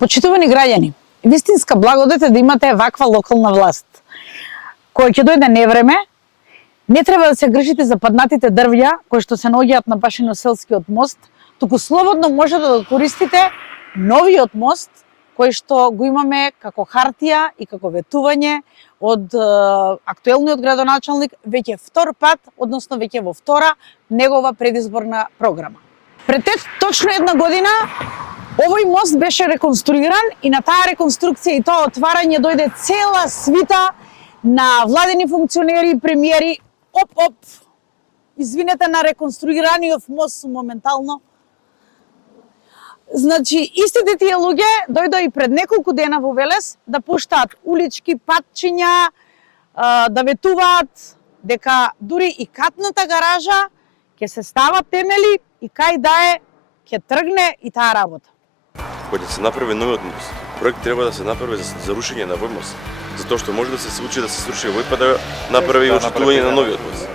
Почитувани граѓани, вистинска благодет е да имате ваква локална власт, која ќе дојде невреме, не треба да се грижите за паднатите дрвја кои што се наоѓаат на Пашино-селскиот мост, туку слободно може да користите новиот мост кој што го имаме како хартија и како ветување од актуелниот градоначалник веќе втор пат, односно веќе во втора негова предизборна програма. Пред точно една година овој мост беше реконструиран и на таа реконструкција и тоа отварање дојде цела свита на владени функционери и премиери. Оп, извинете на реконструираниот мост моментално. Значи, истите тие луѓе дојдоа и пред неколку дена во Велес да пуштаат улички, патчиња, да ветуваат дека дури и катната гаража ќе се стават темели и кај да е ќе тргне и таа работа. Кога се направи новиот мост, проект треба да се направи за рушење на овој мост, затоа што може да се случи да се сруши овој па да направи очитување на новиот мост.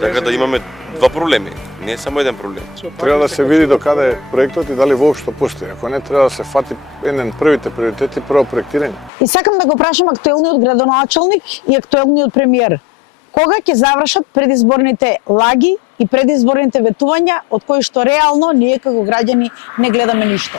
Така да имаме два проблеми, не е само еден проблем. Треба да се види до каде е проектот и дали воопшто постои. Ако не, треба да се фати еден првите приоритети, прво проектирање. И сакам да го прашам актуелниот градоначалник и актуелниот премиер. Кога ќе завршат предизборните лаги и предизборните ветувања од кои што реално ние како граѓани не гледаме ништо?